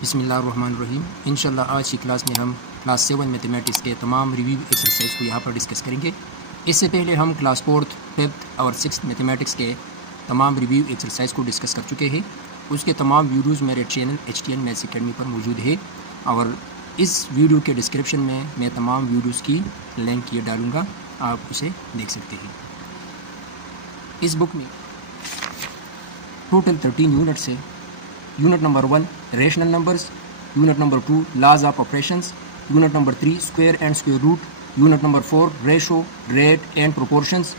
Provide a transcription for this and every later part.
बिस्मिल्लाहिर्रहमानिर्रहीम। इंशाल्लाह आज की क्लास में हम क्लास 7 मैथमेटिक्स के तमाम रिव्यू एक्सरसाइज को यहाँ पर डिस्कस करेंगे। इससे पहले हम क्लास 4th, 5th और 6th मैथमेटिक्स के तमाम रिव्यू एक्सरसाइज को डिस्कस कर चुके हैं। उसके तमाम वीडियोज़ मेरे चैनल HTN मैथ्स अकेडमी पर मौजूद है और इस वीडियो के डिस्क्रिप्शन में मैं तमाम वीडियोज़ की लिंक ये डालूँगा, आप उसे देख सकते हैं। इस बुक में टोटल 13 यूनिट्स है। Unit number 1 rational numbers, unit number 2 laws of operations, unit number 3 square and square root, unit number 4 ratio, rate and proportions,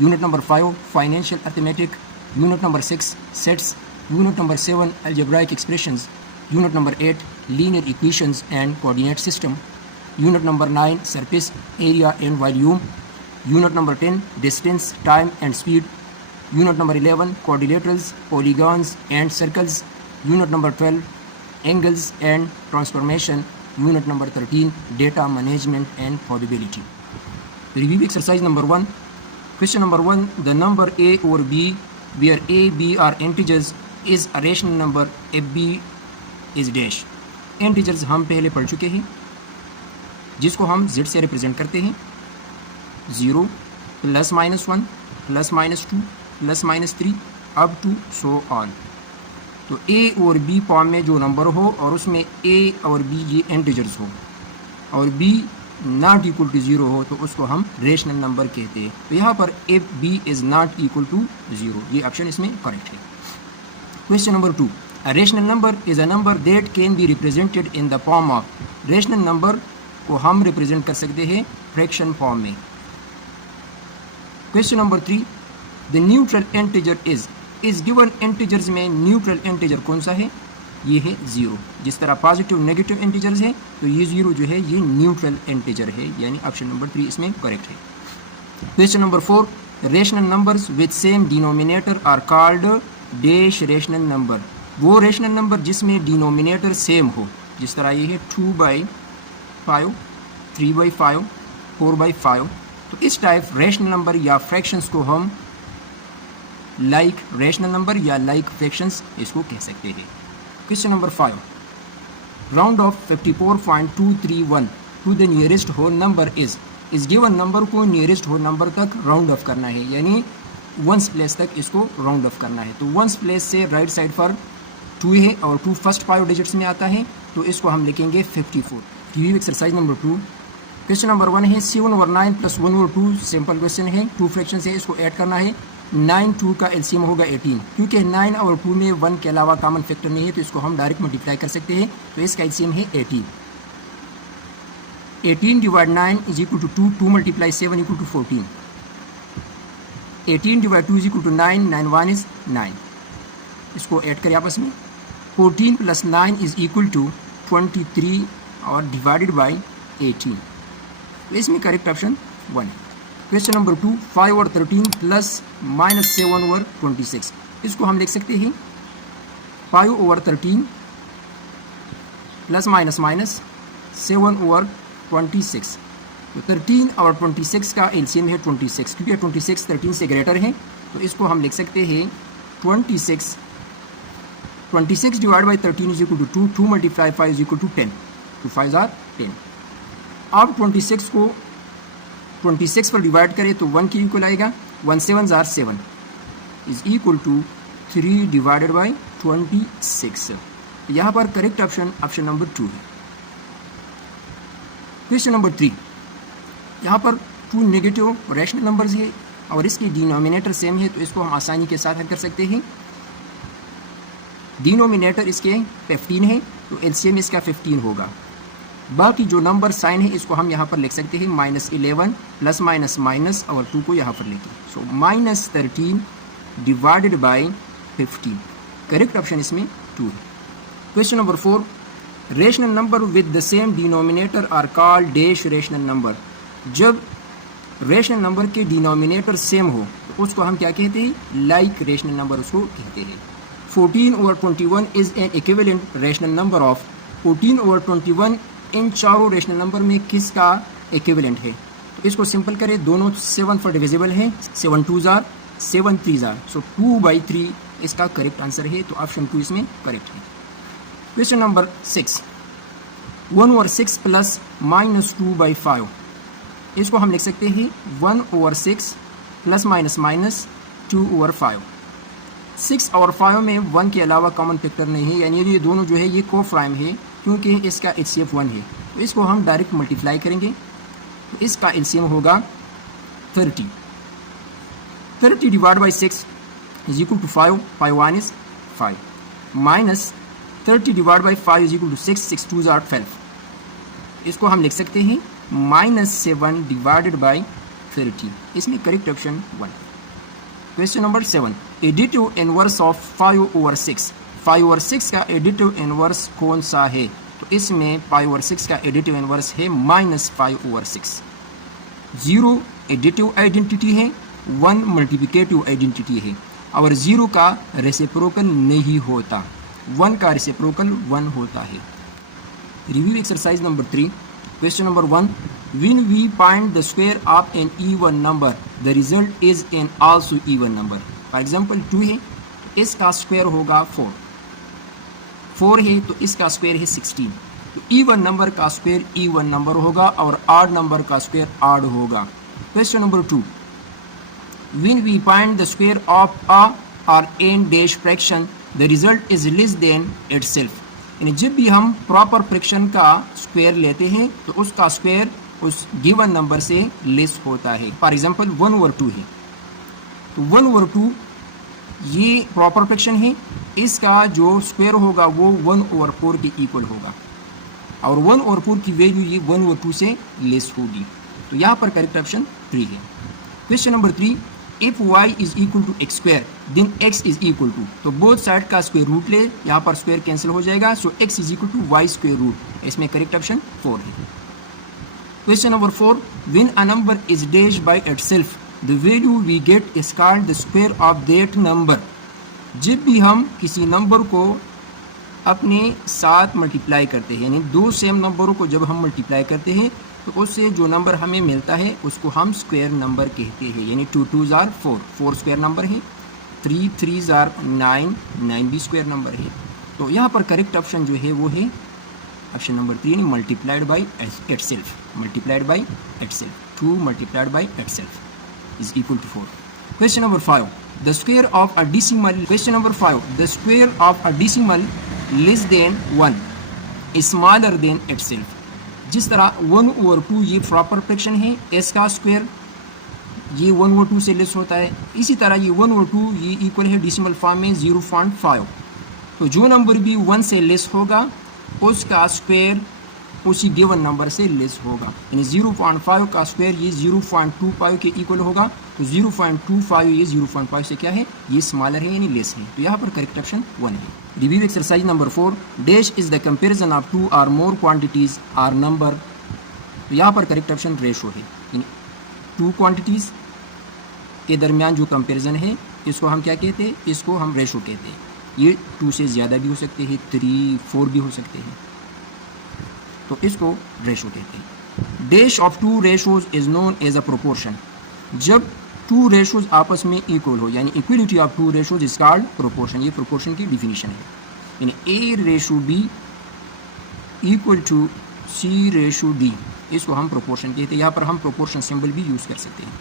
unit number 5 financial arithmetic, unit number 6 sets, unit number 7 algebraic expressions, unit number 8 linear equations and coordinate system, unit number 9 surface area and volume, unit number 10 distance, time and speed, unit number 11 quadrilaterals, polygons and circles, unit number 12 angles and transformation, unit number 13 data management and probability. Review exercise number 1. Question number 1, the number a over b where a b are integers is a rational number if b is dash. integers हम पहले पढ़ चुके हैं जिसको हम z से represent करते हैं 0 plus minus 1 plus minus 2 plus minus 3 up to so on. तो a और b फॉर्म में जो नंबर हो और उसमें a और b ये इंटीजर्स हो और b नॉट इक्वल टू 0 हो तो उसको हम रेशनल नंबर कहते हैं। तो यहाँ पर if b is not equal to 0, ये ऑप्शन इसमें करेक्ट है। Question number 2, a rational number is a number that can be represented in the form of. Rational number को हम रिप्रेजेंट कर सकते हैं फ्रैक्शन फॉर्म में। Question number 3, the neutral integer is given. Integers में neutral integer कौन सा है? ये है 0। जिस तरह पॉजिटिव नेगेटिव इंटीजर्स है तो ये 0 जो है ये न्यूट्रल इंटीजर है, यानी ऑप्शन नंबर 3 इसमें करेक्ट है। Question number 4, rational numbers with same denominator are called dash rational number. वो रेशनल नंबर जिसमें डिनोमिनेटर सेम हो, जिस तरह ये है 2/5, 3/5, 4/5, तो इस टाइप रेशनल नंबर या फ्रैक्शंस को हम लाइक रेशनल नंबर या लाइक फ्रैक्शंस इसको कह सकते हैं। Question number 5, round off 54.231 to the nearest whole number इस गिवन नंबर को नियरेस्ट होल नंबर तक राउंड ऑफ करना है, यानी वंस प्लेस तक इसको राउंड ऑफ करना है। तो वंस प्लेस से राइट साइड पर 2 है और 2 फर्स्ट 5 डिजिट्स में आता है तो इसको हम लिखेंगे 54। Review exercise number 2। Question number 1 है 7 over 9 plus 1 over 2। Simple question है, 2 फ्रैक्शन है, इसको ऐड करना है। 9 2 का एलसीएम होगा 18, क्योंकि 9 और 2 में 1 के अलावा कॉमन फैक्टर नहीं है तो इसको हम डायरेक्ट मल्टीप्लाई कर सकते हैं। तो इसका एलसीएम है 18। 18 divide 9 is equal to 2, 2 multiply 7 equal to 14। 18 divide 2 is equal to 9, 9 1 is 9। इसको ऐड करें आपस में। 14 प्लस 9 इज इक्वल टू 23 और डिवाइडेड बाई 18, तो इसमें करेक्ट ऑप्शन 1 है। Question number 2, 5 over 13 plus minus 7 over 26। इसको हम लिख सकते हैं 5 over 13 plus minus minus 7 over 26। तो 13 और 26 का एलसीएम है 26, क्योंकि 26 13 से ग्रेटर है तो इसको हम लिख सकते हैं 26 divide by 13 is equal to 2, 2 multiply 5 is equal to 10, 2 5 are 10। अब 26 को 26 पर डिवाइड करें तो 1 के इक्वल आएगा। 1 7 are 7 is equal to 3 divided by 26। यहाँ पर करेक्ट ऑप्शन नंबर 2 है। क्वेश्चन नंबर 3, यहाँ पर 2 नेगेटिव रैशनल नंबर्स है और इसकी डिनोमिनेटर सेम है तो इसको हम आसानी के साथ हल कर सकते हैं। डिनोमिनेटर इसके 15 है तो एलसीएम इसका 15 होगा। बाकी जो नंबर साइन है इसको हम यहाँ पर लिख सकते हैं -11 प्लस माइनस माइनस और 2 को यहाँ पर लेके, so -13 divided by 15। Correct option इसमें 2 है। Question number 4, rational number with the same denominator are called dash rational number. जब रेशनल नंबर के डिनोमिनेटर सेम हो तो उसको हम क्या कहते हैं? लाइक रेशनल नंबर उसको कहते हैं। 14 over 21 is an equivalent rational number of. 14 over 21 इन चारों रेशनल नंबर में किसका इक्विवेलेंट है? तो इसको सिंपल करें, दोनों 7 पर डिविजिबल है, 7 2 आर 7 3 आर, सो 2/3 इसका करेक्ट आंसर है। तो ऑप्शन 2 इसमें करेक्ट है। क्वेश्चन नंबर 6, 1/6 प्लस -2/5, इसको हम लिख सकते हैं 1/6 प्लस माइनस 2/5। 6 और 5 में 1 के अलावा कॉमन फैक्टर नहीं है, यानी ये दोनों जो है ये कोप्राइम है, क्योंकि इसका HCF 1 है। तो इसको हम डायरेक्ट मल्टीप्लाई करेंगे, तो इसका एलसीएम होगा 30। 30 divide by 6 is equal to 5, 1 is 5, minus 30 divide by 5 is equal to 6, 6 2 are 12। इसको हम लिख सकते हैं -7 डिवाइडेड बाई 30, इसमें correct option 1। Question number 7, additive inverse of 5/6, 5/6 का एडिटिव इनवर्स कौन सा है? तो इसमें 5/6 का एडिटिव इनवर्स है -5/6। 0 एडिटिव आइडेंटिटी है, 1 मल्टीप्लिकेटिव आइडेंटिटी है, और 0 का रेसिप्रोकल नहीं होता, 1 का रेसिप्रोकल 1 होता है। Review exercise number 3, question number 1, when we find the square of an even number the result is an also even number। For example 2 है, इसका स्क्वायर होगा 4, 4 है तो इसका स्क्वायर है 16। तो इवन नंबर का स्क्वायर इवन नंबर होगा और ऑड नंबर का स्क्वायर ऑड होगा। Question number 2, when we find the square of a or n dash fraction the result is less than itself। यानी जब भी हम प्रॉपर फ्रैक्शन का स्क्वायर लेते हैं तो उसका स्क्वायर उस गिवन नंबर से लेस होता है। फॉर एग्जांपल 1/2 है, तो 1/2 ये प्रॉपर फ्रैक्शन है, इसका जो स्क्वायर होगा वो 1/4 के इक्वल होगा, और 1/4 की वैल्यू ये 1/2 से लेस होगी। तो यहाँ पर करेक्ट ऑप्शन 3 है। Question number 3, if y is equal to x square then x is equal to, तो बोथ साइड का स्क्वायर रूट ले, यहाँ पर स्क्वायर कैंसिल हो जाएगा, so x is equal to y square root, इसमें करेक्ट ऑप्शन 4 है। Question number 4, when a number is dash by itself the value we get is called the square of that number. जब भी हम किसी number को अपने साथ multiply करते हैं, यानी 2 सेम नंबरों को जब हम मल्टीप्लाई करते हैं तो उससे जो नंबर हमें मिलता है उसको हम स्क्वायर नंबर कहते हैं, यानी 2 2 आर 4, 4 स्क्वायर नंबर है, 3 3 आर 9, 9 भी स्क्वायर नंबर है। तो यहाँ पर करेक्ट ऑप्शन जो है वो है ऑप्शन नंबर 3, यानी multiplied by itself, multiplied by itself, 2 multiplied by itself is equal to 4। Question number 5, the square of a decimal, question number 5, the square of a decimal less than 1 smaller than itself. जिस तरह 1/2 ये proper fraction है, s का square ये 1/2 से less होता है, इसी तरह ये 1/2 ये इक्वल है डेसिमल फॉर्म में 0.5। तो जो नंबर भी 1 से लेस होगा उसका स्क्वायर उसी गिवन नंबर से लेस होगा, यानी 0.5 का स्क्वायर ये 0.25 के इक्वल होगा, तो 0.25 ये 0.5 से क्या है, ये स्मॉलर है यानी लेस है। तो यहाँ पर करेक्ट ऑप्शन 1 है। Review exercise number 4, dash is the comparison of 2 और मोर क्वांटिटीज आर नंबर। तो यहाँ पर करेक्ट ऑप्शन रेशो है, यानी 2 क्वांटिटीज़ के दरमियान जो कंपेरिजन है इसको हम क्या कहते हैं, इसको हम रेशो कहते हैं। ये 2 से ज़्यादा भी हो सकते हैं, 3 4 भी हो सकते हैं, तो इसको रेशो कहते हैं। Dash of 2 ratios is known as a proportion. जब 2 रेशोज आपस में इक्वल हो, यानी equality of 2 ratios is called proportion. ये प्रोपोर्शन की डिफिनीशन है, यानी A/B इक्वल टू C/D, इसको हम प्रोपोर्शन कहते हैं। यहाँ पर हम प्रोपोर्शन सिंबल भी यूज़ कर सकते हैं।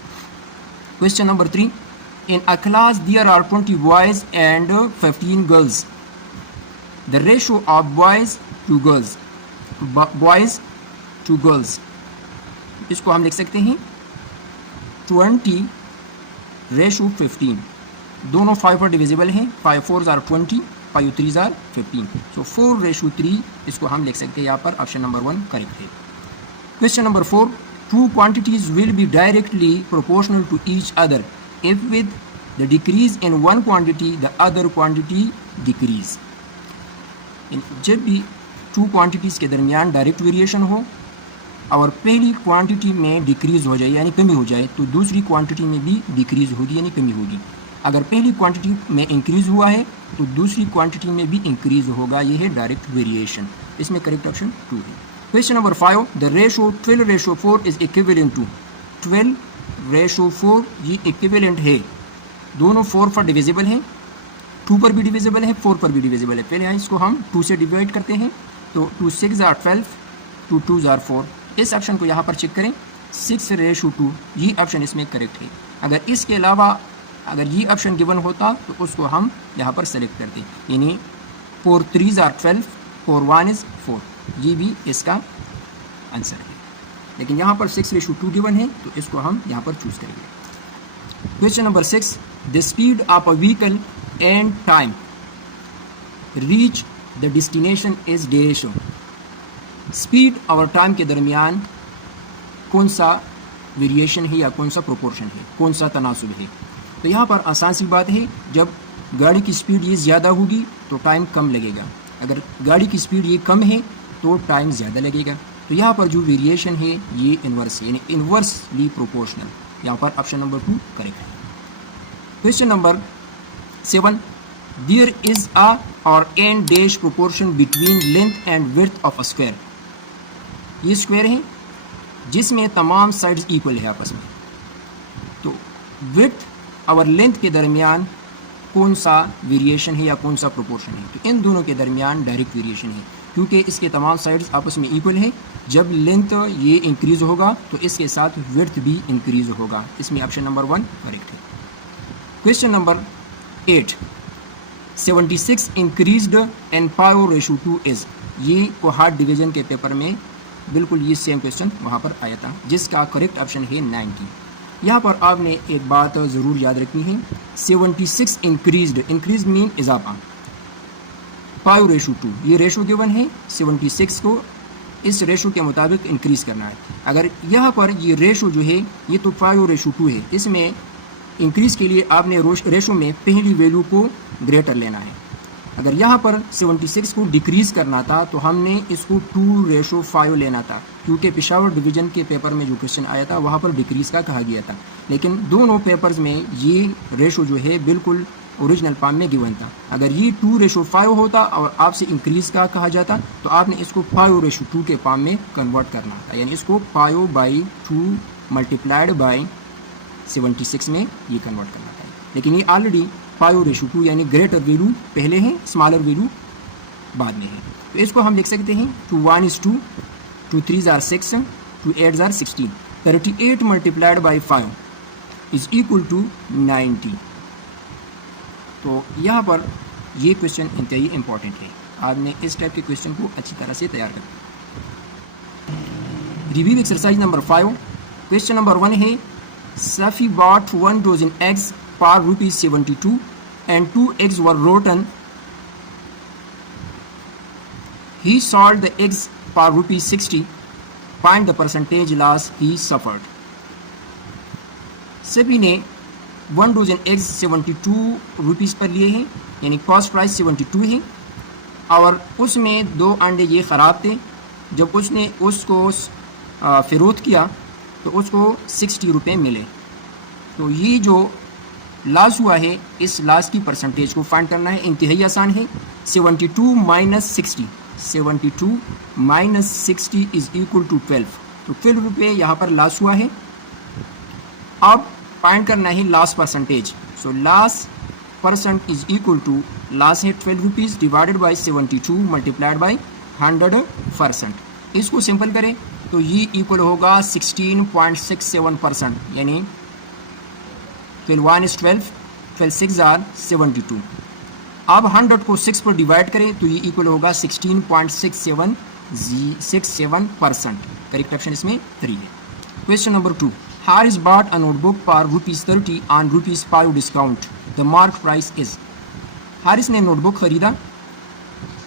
Question number 3, in a class there are 20 boys and 15 girls, the ratio of boys to girls, boys to girls, इसको हम लिख सकते हैं 20/15। दोनों 5 पर डिविजिबल हैं, 5 4 आर 20, 5 3 आर 15, सो 4/3 इसको हम लिख सकते हैं। यहाँ पर ऑप्शन नंबर 1 करेक्ट है। Question number 4, 2 quantities will be directly proportional to each other if with the decrease in one quantity the other quantity decrease। जब भी 2 क्वांटिटीज़ के दरमियान डायरेक्ट वेरिएशन हो और पहली क्वांटिटी में डिक्रीज़ हो जाए यानी कमी हो जाए, तो दूसरी क्वांटिटी में भी डिक्रीज़ होगी यानी कमी होगी। अगर पहली क्वांटिटी में इंक्रीज़ हुआ है तो दूसरी क्वांटिटी में भी इंक्रीज़ होगा, ये है डायरेक्ट वेरिएशन। इसमें करेक्ट ऑप्शन 2 है। Question number 5, the ratio 12/4 is equivalent to, 12/4 ये इक्विवेलेंट है, दोनों 4 पर डिविजिबल हैं, 2 पर भी डिविजिबल है, 4 पर भी डिविजिबल है। पहले इसको हम 2 से डिवाइड करते हैं, तो 2 6 are 12, 2 2 are 4। इस ऑप्शन को यहाँ पर चेक करें, 6:2, ये ऑप्शन इसमें करेक्ट है। अगर इसके अलावा अगर ये ऑप्शन गिवन होता तो उसको हम यहाँ पर सेलेक्ट करते, यानी 4 3 are 12, 4 1 is 4, ये भी इसका आंसर है। लेकिन यहाँ पर 6:2 गिवन है, तो इसको हम यहाँ पर चूज़ करेंगे। Question number 6, the speed of a vehicle and time reach the destination is डेशो। स्पीड और टाइम के दरमियान कौन सा वेरिएशन है या कौन सा प्रोपोर्शन है, कौन सा तनासुब है। तो यहाँ पर आसान सी बात है, जब गाड़ी की स्पीड ये ज़्यादा होगी तो टाइम कम लगेगा, अगर गाड़ी की स्पीड ये कम है तो टाइम ज़्यादा लगेगा। तो यहाँ पर जो वेरिएशन है ये इन्वर्स है, यानी इन्वर्सली प्रोपोर्शनल। यहाँ पर ऑप्शन नंबर 2 करेक्ट है। Question number 7, there is a और an dash proportion between length and width of a square. ये स्क्वायर है जिसमें तमाम साइड्स इक्वल है आपस में, तो विड्थ और लेंथ के दरमियान कौन सा वेरिएशन है या कौन सा प्रोपोर्शन है। तो इन दोनों के दरमियान डायरेक्ट वेरिएशन है, क्योंकि इसके तमाम साइड्स आपस में इक्वल है। जब लेंथ ये इंक्रीज़ होगा तो इसके साथ विड्थ भी इंक्रीज़ होगा, इसमें ऑप्शन नंबर 1 करेक्ट है। क्वेश्चन नंबर 8, 76 इंक्रीज्ड एंड पायो रेशो 2 इज। ये कोहार्ट डिवीजन के पेपर में बिल्कुल ये सेम क्वेश्चन वहाँ पर आया था, जिसका करेक्ट ऑप्शन है 90। यहाँ पर आपने एक बात ज़रूर याद रखनी है, 76 इंक्रीज्ड, इंक्रीज मीन इजाफा, पायो रेशो 2, ये रेशो गिवन है, 76 को इस रेशो के मुताबिक इंक्रीज करना है। अगर यहाँ पर ये रेशो जो है ये तो पायो रेशो 2 है, इसमें इंक्रीज़ के लिए आपने रेशो में पहली वैल्यू को ग्रेटर लेना है। अगर यहाँ पर 76 को डिक्रीज़ करना था तो हमने इसको 2:5 लेना था, क्योंकि पेशावर डिवीज़न के पेपर में जो क्वेश्चन आया था वहाँ पर डिक्रीज़ का कहा गया था। लेकिन दोनों पेपर्स में ये रेशो जो है बिल्कुल ओरिजिनल फॉर्म में गिवन था। अगर ये 2:5 होता और आपसे इंक्रीज़ का कहा जाता तो आपने इसको 5:2 के फॉर्म में कन्वर्ट करना था, यानी इसको 5/2 मल्टीप्लाइड बाई 76 में ये कन्वर्ट करना था। लेकिन ये ऑलरेडी 5:2 यानी ग्रेटर वैल्यू पहले है, स्मॉलर वैल्यू बाद में है। तो इसको हम लिख सकते हैं 2 1 is 2, 2 3 are 6, 2 8 are 16, 38 multiplied by 5 is equal to 90। तो यहाँ पर ये क्वेश्चन इंतहाई इंपॉर्टेंट है, आपने इस टाइप के क्वेश्चन को अच्छी तरह से तैयार करना। Review exercise number 5, question number 1 है, Safi bought 1 dozen eggs for ₹72 and 2 eggs were rotten. He sold the eggs for ₹60. Find the percentage loss he suffered. सभी ने 1 डोजन एग्स 72 रुपीज़ पर लिए हैं, यानी कॉस्ट प्राइस 72 है, और उसमें 2 अंडे ये ख़राब थे। जब उसने उसको फ़रोख्त किया तो उसको 60 रुपये मिले। तो ये जो लॉस हुआ है इस लॉस की परसेंटेज को फाइंड करना है, इंतहाई आसान है। 72 minus 60, 72 minus 60 is equal to 12, तो 12 रुपये यहाँ पर लॉस हुआ है। अब फाइंड करना है loss percentage. So loss percent is equal to, loss है 12 rupees divided by 72 multiplied by 100%। इसको सिंपल करें तो ये इक्वल होगा 16.67%, यानी 12 1 is 12, 12 6 are 72। अब 100 को 6 पर डिवाइड करें तो ये इक्वल होगा 16.67%। करेक्ट ऑप्शन इसमें 3 है। Question number 2, Haris bought a notebook for ₹30 on ₹5 discount. The marked price is। Haris ने नोटबुक ख़रीदा,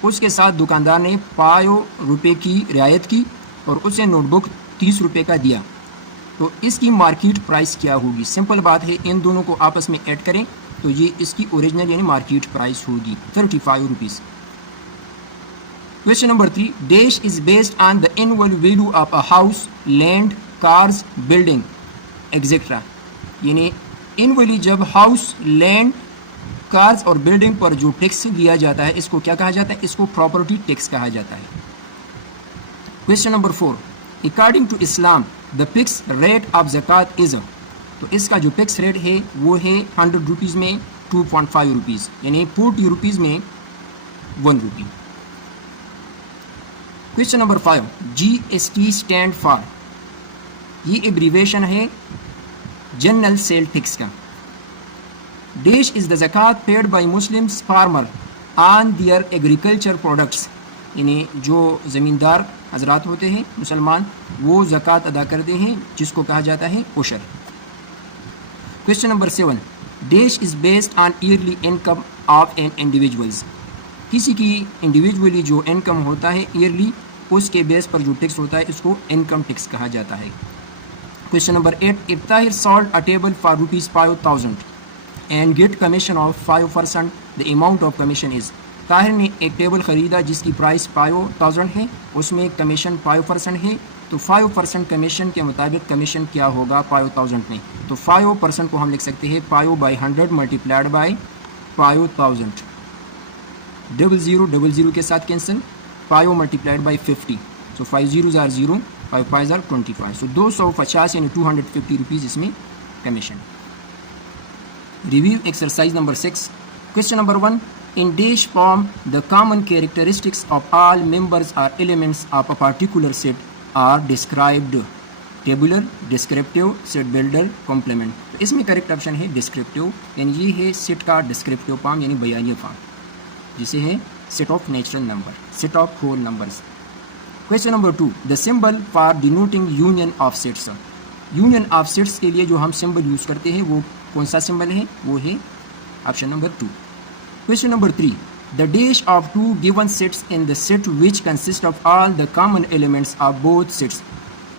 उसके साथ दुकानदार ने ₹5 की रियायत की और उसे नोटबुक 30 रुपये का दिया, तो इसकी मार्केट प्राइस क्या होगी। सिंपल बात है, इन दोनों को आपस में ऐड करें तो ये इसकी ओरिजिनल यानी मार्केट प्राइस होगी 35 rupees. Question number 3, dash is based on the annual value of a house, land, cars, building etcetera. यानी एनुअली जब हाउस, लैंड, कार्स और बिल्डिंग पर जो टैक्स लिया जाता है इसको क्या कहा जाता है, इसको प्रॉपर्टी टैक्स कहा जाता है। Question number 4, according to Islam the fix rate of zakat is. तो इसका जो फिक्स रेट है वो है 100 रुपीज़ में 2.5 रुपीज़, यानी 40 रुपीज़ में 1 rupee. Question number 5, GST stand for, ये एब्रीवेशन है जनरल सेल टैक्स का। Dash is the zakat paid by Muslims farmer on their agriculture products, यानी जो ज़मींदार हजरात होते हैं मुसलमान, वो ज़कात अदा करते हैं जिसको कहा जाता है उशर। Question number 7, dash is based on yearly income of an individuals, किसी की इंडिविजुअली जो इनकम होता है ईयरली, उसके बेस पर जो टैक्स होता है इसको इनकम टैक्स कहा जाता है। Question number 8, if Tahir sold a table for ₹5,000 and get commission of 5%, the amount of commission is, Tahir ने एक टेबल ख़रीदा जिसकी प्राइस 5,000 है, उसमें कमीशन 5% है, तो 5% कमीशन के मुताबिक कमीशन क्या होगा 5,000 में, तो 5% को हम लिख सकते हैं 5/100 मल्टीप्लाइड बाई 5,000, 00 के साथ cancel, 5 multiplied by 50, so 5 zeros are 0, 5 5s are 25, सो 250 यानी 250 रुपीज़ इसमें commission. Review exercise number 6, question number 1, in dash form the common characteristics of all members or elements of a particular set are described, tabular, descriptive, set builder, complement. तो इसमें correct option है descriptive, यानी ये है set का descriptive form यानी बयानिया form, जिसे है set of natural number, set of whole numbers. Question number 2, the symbol for denoting union of sets, union of sets के लिए जो हम सिंबल यूज़ करते हैं वो कौन सा सिंबल है, वो है option number 2। Question number 3, the dash of two given sets in the set which consist of all the common elements of both sets,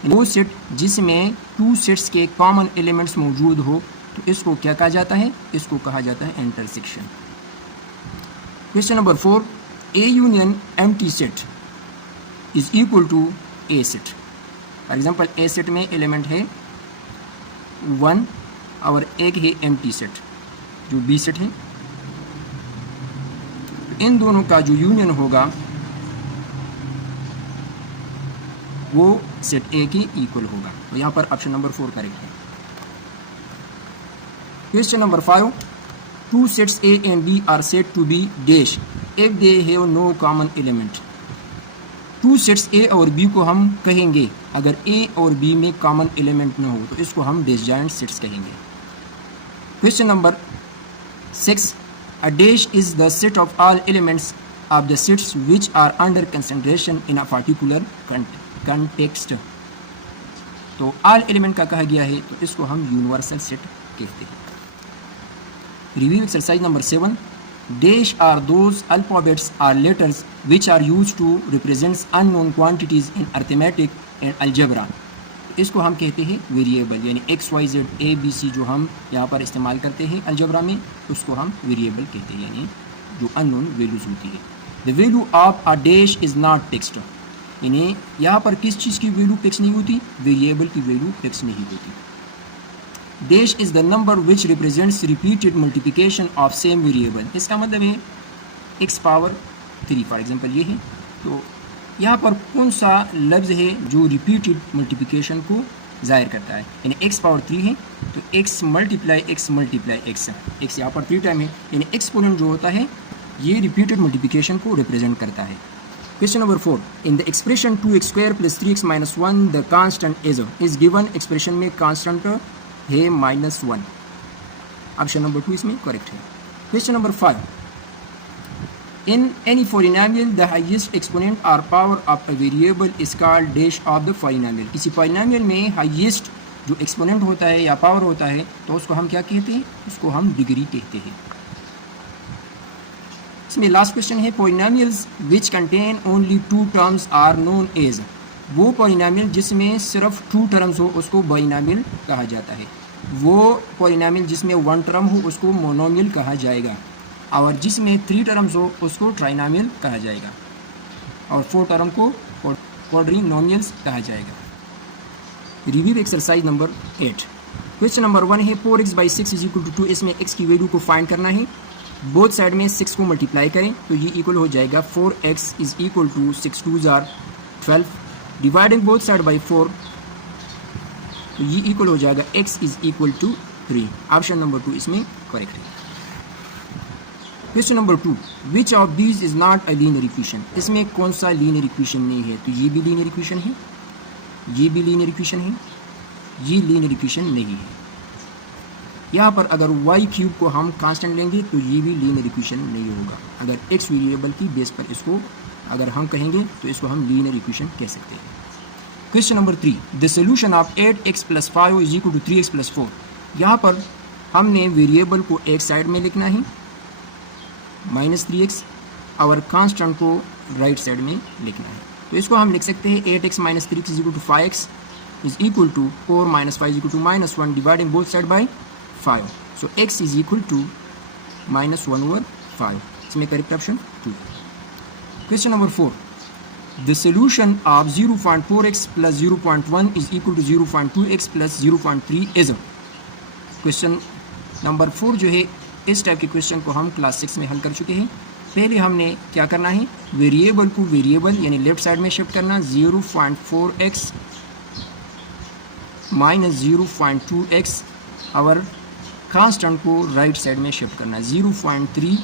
वो सेट जिसमें 2 सेट्स के कॉमन एलिमेंट्स मौजूद हो तो इसको क्या कहा जाता है, इसको कहा जाता है intersection. Question number 4, A union empty set is equal to A set. For example A set में एलिमेंट है 1 और एक है एम्प्टी सेट जो बी सेट है, इन दोनों का जो यूनियन होगा वो सेट ए के इक्वल होगा, तो यहाँ पर ऑप्शन नंबर 4 करेक्ट है। Question number 5, 2 sets A and B are said to be dash if they have no common element. 2 sets A और बी को हम कहेंगे अगर ए और बी में कॉमन एलिमेंट न हो तो इसको हम डिसजॉइंट सेट्स कहेंगे। Question number 6, a dash is the set of all elements of the sets which are under consideration in a particular context। तो all element का कहा गया है तो इसको हम यूनिवर्सल सेट कहते हैं। Review exercise number 7, dash are those alphabets or letters which are used to represent unknown quantities in arithmetic and algebra। इसको हम कहते हैं वेरिएबल, यानी X Y Z A B C जो हम यहाँ पर इस्तेमाल करते हैं अलजेब्रा में उसको हम वेरिएबल कहते हैं, यानी जो अननोन वैल्यूज होती है। The value of a dash is not text, यानी यहाँ पर किस चीज़ की वैल्यू फिक्स नहीं होती, वेरिएबल की वैल्यू फिक्स नहीं होती। Dash is the number which represents repeated multiplication of same variable, इसका मतलब है एक्स पावर 3 फॉर एग्जाम्पल ये है, तो यहाँ पर कौन सा लफ्ज़ है जो रिपीटेड मल्टीप्लिकेशन को ज़ाहिर करता है, यानी x पावर 3 है तो x मल्टीप्लाई x, x यहाँ पर 3 टाइम है, यानी एक्सपोनेंट जो होता है ये रिपीटेड मल्टीप्लिकेशन को रिप्रेजेंट करता है। Question number 4, in the expression 2x² + 3x - 1 the constant is given, expression में कांस्टेंट है -1, ऑप्शन नंबर 2 इसमें करेक्ट है। Question number 5, in any polynomial the highest exponent or power of a variable is called dash of the polynomial। किसी polynomial में highest जो exponent होता है या power होता है तो उसको हम क्या कहते हैं, उसको हम डिग्री कहते हैं। इसमें लास्ट क्वेश्चन है, polynomials which contain only 2 terms are known as, वो polynomial जिसमें सिर्फ 2 terms हो उसको binomial कहा जाता है, वो polynomial जिसमें 1 term हो उसको monomial कहा जाएगा, और जिसमें 3 टर्म्स हो उसको ट्राइनोमियल कहा जाएगा, और 4 टर्म को क्वाड्रिनोमियल्स कहा जाएगा। Review exercise number 8, question number 1 है 4x/6 = 2, इसमें x की वैल्यू को फाइंड करना है, बोथ साइड में 6 को मल्टीप्लाई करें तो ये इक्वल हो जाएगा 4x = 6 2s are 12, dividing both side by 4 तो ये इक्वल हो जाएगा x = 3, ऑप्शन नंबर 2 इसमें करेक्ट है। Question number 2, which of these is not a linear equation, इसमें कौन सा लीनियर इक्वेशन नहीं है? तो ये भी लीनियर इक्वेशन है, ये भी लीनियर इक्वेशन है, ये लीनियर इक्वेशन नहीं है। यहाँ पर अगर y क्यूब को हम कांस्टेंट लेंगे तो ये भी लीनियर इक्वेशन नहीं होगा। अगर x वेरिएबल की बेस पर इसको अगर हम कहेंगे तो इसको हम लीनियर इक्वेशन कह सकते हैं। Question number 3, the solution of 8x + 5 is equal to 3x + 4। यहाँ पर हमने वेरिएबल को एक साइड में लिखना है -3x और कांस्टेंट को राइट साइड में लिखना है। तो इसको हम लिख सकते हैं 8x - 3x is equal to 5x is equal to 4 - 5 is equal to -1 dividing both side by 5। So x is equal to -1/5। इसमें correct option 2। Question number 4, the solution of 0.4x + 0.1 is equal to 0.2x + 0.3 is. Question number 4 जो है, इस type के question को हम class 6 में हल कर चुके हैं। पहले हमने क्या करना है, वेरिएबल को वेरिएबल यानी लेफ्ट साइड में शिफ्ट करना, 0.4x - 0.2x और कांस्टेंट को राइट साइड में शिफ्ट करना, 0.3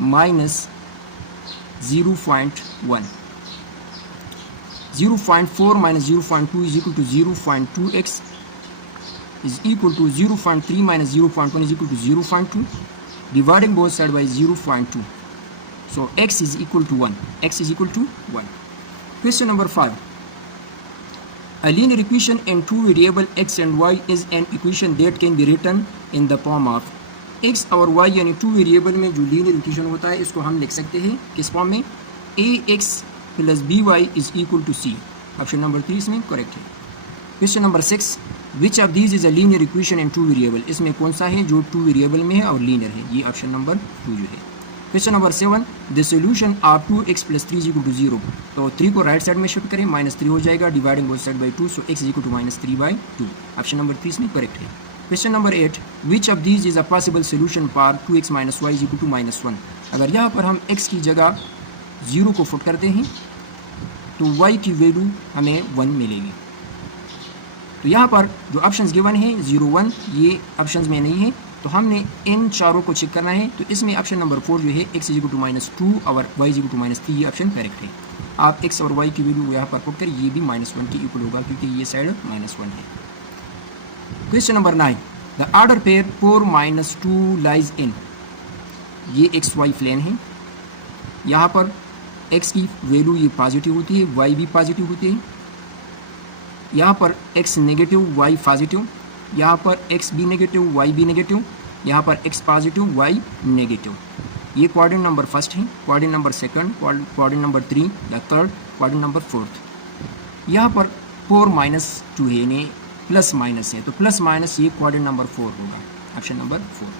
- 0.1। 0.4 - 0.2 is equal to 0.2x is equal to 0.3 - 0.1 is equal to 0.2 dividing both side by 0.2. So x is equal to 1. X is equal to 1. Question number 5. A linear equation in two variable x and y is an equation that can be written in the form of x और y यानी two variable में जो linear equation होता है इसको हम लिख सकते हैं किस फॉर्म में, ax + by is equal to c। Option number 3 इसमें करेक्ट है। Question number 6, which of these is a linear equation in two variable, इसमें कौन सा है जो टू वेरिएबल में है और लीनियर है? ये ऑप्शन नंबर 2 जो है। Question number 7, the solution of 2x + 3 is equal to 0। तो 3 को राइट साइड में शिफ्ट करें, -3 हो जाएगा dividing both side by 2। So x is equal to -3/2। Option number 3 इसमें करेक्ट है। Question number 8, which of these is a possible solution for 2x - y is equal to -1। अगर यहाँ पर हम x की जगह 0 को फुट करते हैं तो y की वैल्यू हमें 1 मिलेगी। तो यहाँ पर जो ऑप्शंस गिवन है 0, 1 ये ऑप्शंस में नहीं है, तो हमने इन चारों को चेक करना है। तो इसमें ऑप्शन नंबर 4 जो है x इज इक्वल टू -2 और y इज इक्वल टू -3, ये ऑप्शन करेक्ट है। आप x और y की वैल्यू यहाँ पर पुट कर, ये भी -1 के इक्वल होगा क्योंकि ये साइड -1 है। Question number 9, the order pair 4 - 2 lies in. ये XY प्लेन है, यहाँ पर x की वैल्यू ये पॉजिटिव होती है, y भी पॉजिटिव होती है। यहाँ पर x नेगेटिव y पॉजिटिव, यहाँ पर x भी नेगेटिव y भी नेगेटिव, यहाँ पर x पॉजिटिव y नेगेटिव। ये क्वाड्रेंट नंबर फर्स्ट है, quadrant number second, quadrant number 3 या थर्ड, क्वाड्रेंट नंबर 4। यहाँ पर 4 - 2 है यानी प्लस माइनस है, तो प्लस माइनस ये क्वाड्रेंट नंबर 4 होगा, ऑप्शन नंबर 4।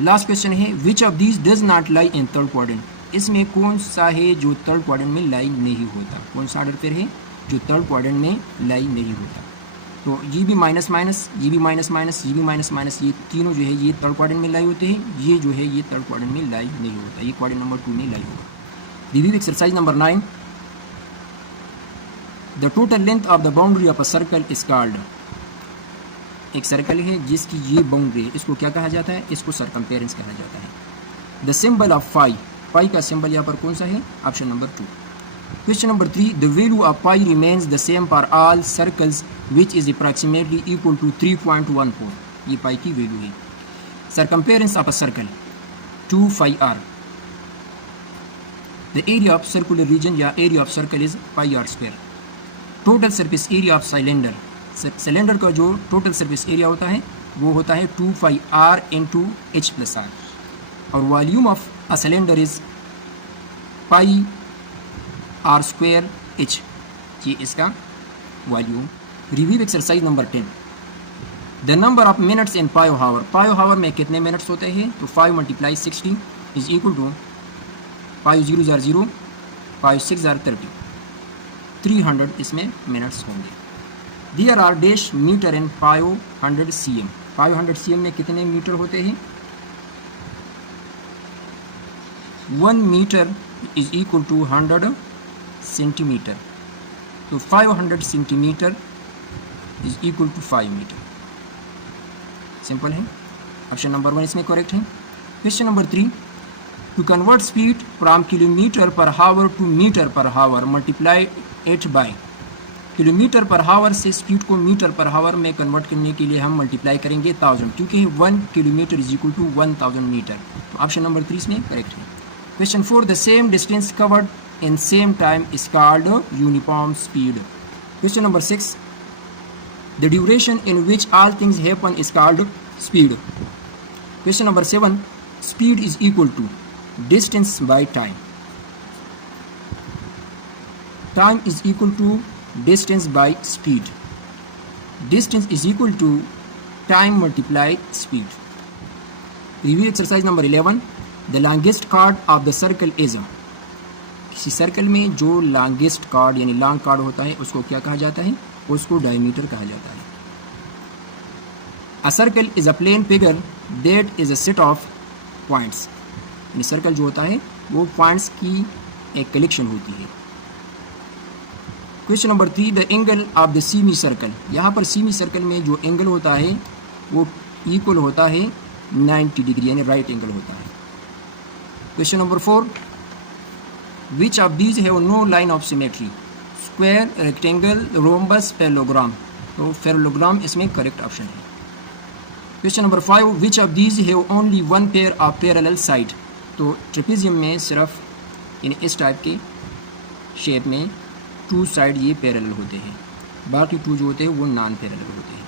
लास्ट क्वेश्चन है, विच of these does not lie in third quadrant. इसमें कौन सा है जो थर्ड क्वाड्रेंट में लाई नहीं होता? कौन सा ऑर्डर पेयर है जो थर्ड क्वाड्रेंट में लाई नहीं होता? तो ये भी माइनस माइनस, ये भी माइनस माइनस, ये भी माइनस माइनस, ये तीनों जो है ये थर्ड क्वाड्रेंट में लाई होते हैं। ये जो है ये थर्ड क्वाड्रेंट में लाई नहीं होता, ये क्वाड्रेंट नंबर 2 में लाई होगा। Review exercise number 9, the total length of the boundary of a circle is called. एक सर्कल है जिसकी ये बाउंड्री है, इसको क्या कहा जाता है? इसको सर्कमफेरेंस कहा जाता है। The symbol of pi, pi का सिंबल यहाँ पर कौन सा है? Option number 2। Question number 3, the value of pi remains the same for all circles which is approximately equal to 3.14। ये पाई की वैल्यू है। Circumference of a circle 2 pi r। The area of circular region या area of circle is pi r square. Total surface area of cylinder, cylinder का जो total surface area होता है वो होता है 2 pi r into h plus r। और volume of a cylinder is pi r square h, ये इसका volume. Review exercise number 10, the number of minutes in five hour. Five hour में कितने मिनट्स होते हैं? तो 5 × 60 is equal to 5 0 are 0, 5 6 are 30, 300 इसमें minutes होंगे। There are dash metre in 500 cm। 500 cm में कितने मीटर होते हैं? 1 metre is equal to 100 centimetre. तो 500 centimetre is equal to 5 metre. Simple है, ऑप्शन नंबर 1 इसमें करेक्ट है। Question number 3. To convert speed from kilometer per hour to meter per hour, multiply it by. Kilometre पर हावर से speed को metre पर हावर में convert करने के लिए हम मल्टीप्लाई करेंगे 1000, क्योंकि 1 kilometre is equal to 1000 metre. तो ऑप्शन नंबर 3 इसमें करेक्ट है। Question 4. The same distance covered in same time is called uniform speed. Question number 6. The duration in which all things happen is called speed. Question number 7. Speed is equal to distance by time. Time is equal to distance by speed. Distance is equal to time multiplied speed. Review exercise number 11. The longest chord of the circle is. किसी circle में जो longest chord यानी long chord होता है उसको क्या कहा जाता है? उसको डायमीटर कहा जाता है। A circle is a plane figure that is a set of points. यानी सर्कल जो होता है वो पॉइंट्स की एक कलेक्शन होती है। Question number 3. The angle of the semi circle. यहाँ पर सेमी सर्कल में जो एंगल होता है वो इक्वल होता है 90 डिग्री यानी राइट एंगल होता है। Question number 4. Which of these have no line of symmetry? Square, rectangle, rhombus, parallelogram. तो पैरेललोग्राम इसमें करेक्ट ऑप्शन है। Question number 5. Which of these have only one pair of parallel side? तो trapezium में सिर्फ यानी इस टाइप के shape में 2 साइड ये पैरेलल होते हैं, बाकी 2 जो होते हैं वो नॉन पैरेलल होते हैं।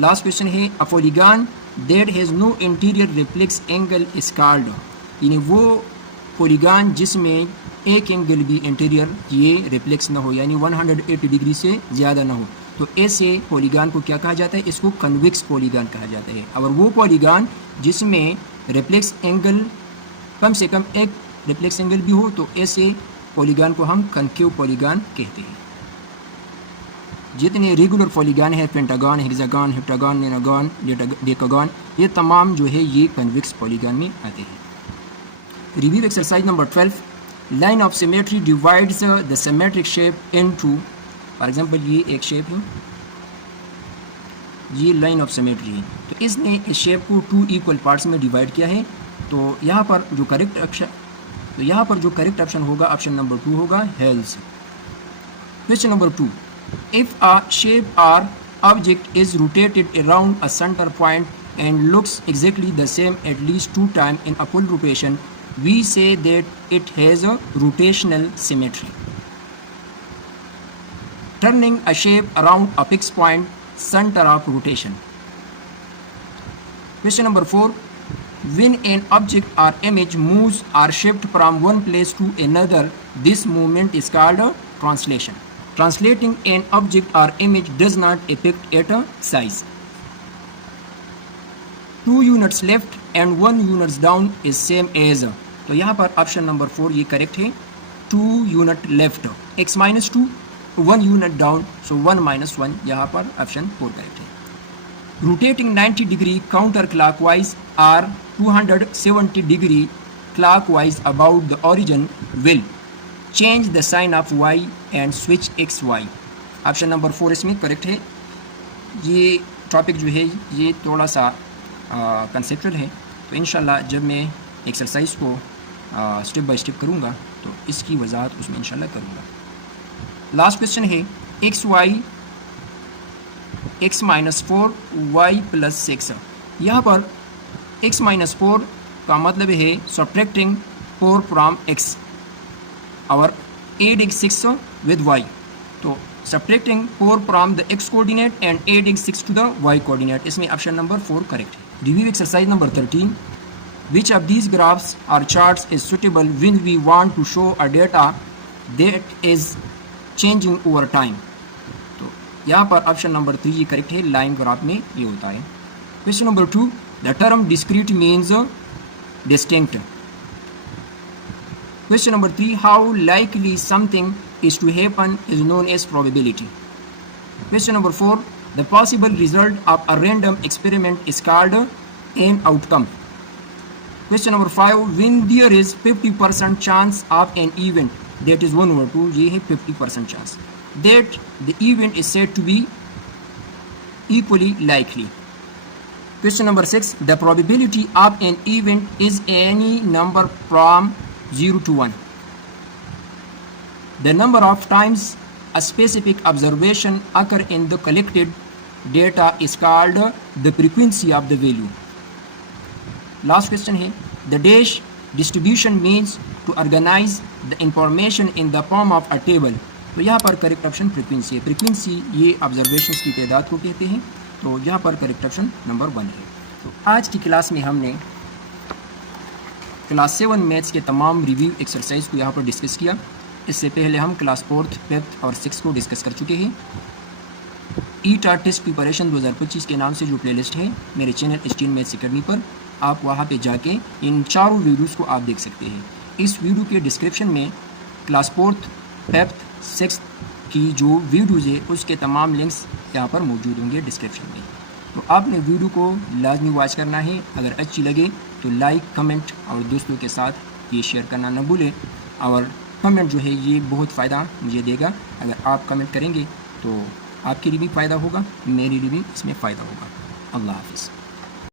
लास्ट क्वेश्चन है a polygon that has no interior reflex angle is called. यानी वो पॉलीगॉन जिसमें एक एंगल भी इंटीरियर ये रिफ्लेक्स ना हो यानी 180 डिग्री से ज़्यादा ना हो, तो ऐसे पॉलीगॉन को क्या कहा जाता है? इसको कन्वेक्स पॉलीगॉन कहा जाता है। और वो पॉलीगॉन जिसमें रिफ्लेक्स एंगल कम से कम एक रिफ्लेक्स एंगल भी हो तो ऐसे पॉलीगॉन को हम कनकेव पॉलीगॉन कहते हैं। जितने रेगुलर पॉलीगॉन है, पेंटागन, हेक्सागन, हेप्टागन, नेनागन, डेकागन, ये तमाम जो है ये कन्वेक्स पॉलीगॉन में आते हैं। Review exercise number 12. Line of symmetry divides the symmetric shape into. For example ये एक शेप है, ये लाइन ऑफ सिमेट्री है, तो इसने इस शेप को 2 इक्वल पार्ट्स में डिवाइड किया है। तो यहाँ पर जो करेक्ट ऑप्शन होगा ऑप्शन नंबर 2 होगा, हेल्स। Question number 2. If a shape or object is rotated around a centre point and looks exactly the same at least 2 time in a full rotation, we say that it has a rotational symmetry. Turning a shape around a fixed point, centre of rotation. Question number 4. When an object or image moves or shifts from one place to another, this movement is called a translation. Translating an object or image does not affect its size. 2 units left and 1 units down is same as. तो यहाँ पर option number 4 ये correct है। 2 unit left, x minus 2, 1 unit down, so 1 minus 1, यहाँ पर option 4 correct है। Rotating 90 degree counterclockwise or 270 degree clockwise about the origin will change the sign of y and switch xy. Option number 4 इसमें correct है। ये topic जो है ये थोड़ा सा कंसेप्चुअल है, तो इंशाल्लाह जब मैं एक्सरसाइज को स्टेप बाय स्टेप करूँगा तो इसकी वजाहत उसमें इंशाल्लाह करूँगा। लास्ट क्वेश्चन है x माइनस 4 y प्लस 6। यहाँ पर x माइनस 4 का मतलब है सब्ट्रैक्टिंग 4 फ्रॉम x और एडिंग 6 विद y। तो subtracting 4 from the x coordinate and adding 6 to the y coordinate, इसमें ऑप्शन नंबर 4 करेक्ट है। Review exercise number 13. Which of these graphs or charts is suitable when we want to show a data that is changing over time? यहाँ पर option number 3 ये correct है, line graph में ये होता है। Question number 2. The term discrete means distinct. Question number 3. How likely something is to happen is known as probability. Question number 4. The possible result of a random experiment is called an outcome. Question number 5. When there is 50% chance of an event that is 1/2, ये है 50% chance that the event is said to be equally likely. Question number 6. The probability of an event is any number from 0 to 1. The number of times a specific observation occur in the collected data is called the frequency of the value. Last question है, the dash distribution means to organize the information in the form of a table. तो यहाँ पर correct option frequency है। Frequency ये observations की तादाद को कहते हैं, तो यहाँ पर करेक्ट ऑप्शन नंबर 1 है। तो आज की क्लास में हमने क्लास 7 मैथ्स के तमाम रिव्यू एक्सरसाइज को यहाँ पर डिस्कस किया। इससे पहले हम क्लास 4th, 5th और 6th को डिस्कस कर चुके हैं। ईटा टेस्ट प्रिपरेशन 2025 के नाम से जो प्लेलिस्ट है मेरे चैनल एचटीएन मैथ्स अकेडमी पर, आप वहाँ पे जाके इन चारों वीडियोज़ को आप देख सकते हैं। इस वीडियो के डिस्क्रिप्शन में क्लास 4th, 5th, 6th की जो वीडियोज़ है उसके तमाम लिंक्स यहाँ पर मौजूद होंगे डिस्क्रिप्शन में। तो आपने वीडियो को लाजमी वॉच करना है। अगर अच्छी लगे तो लाइक, कमेंट और दोस्तों के साथ ये शेयर करना न भूलें। और कमेंट जो है ये बहुत फ़ायदा मुझे देगा। अगर आप कमेंट करेंगे तो आपके लिए भी फ़ायदा होगा, मेरे लिए भी इसमें फ़ायदा होगा। अल्लाह हाफ़िज़।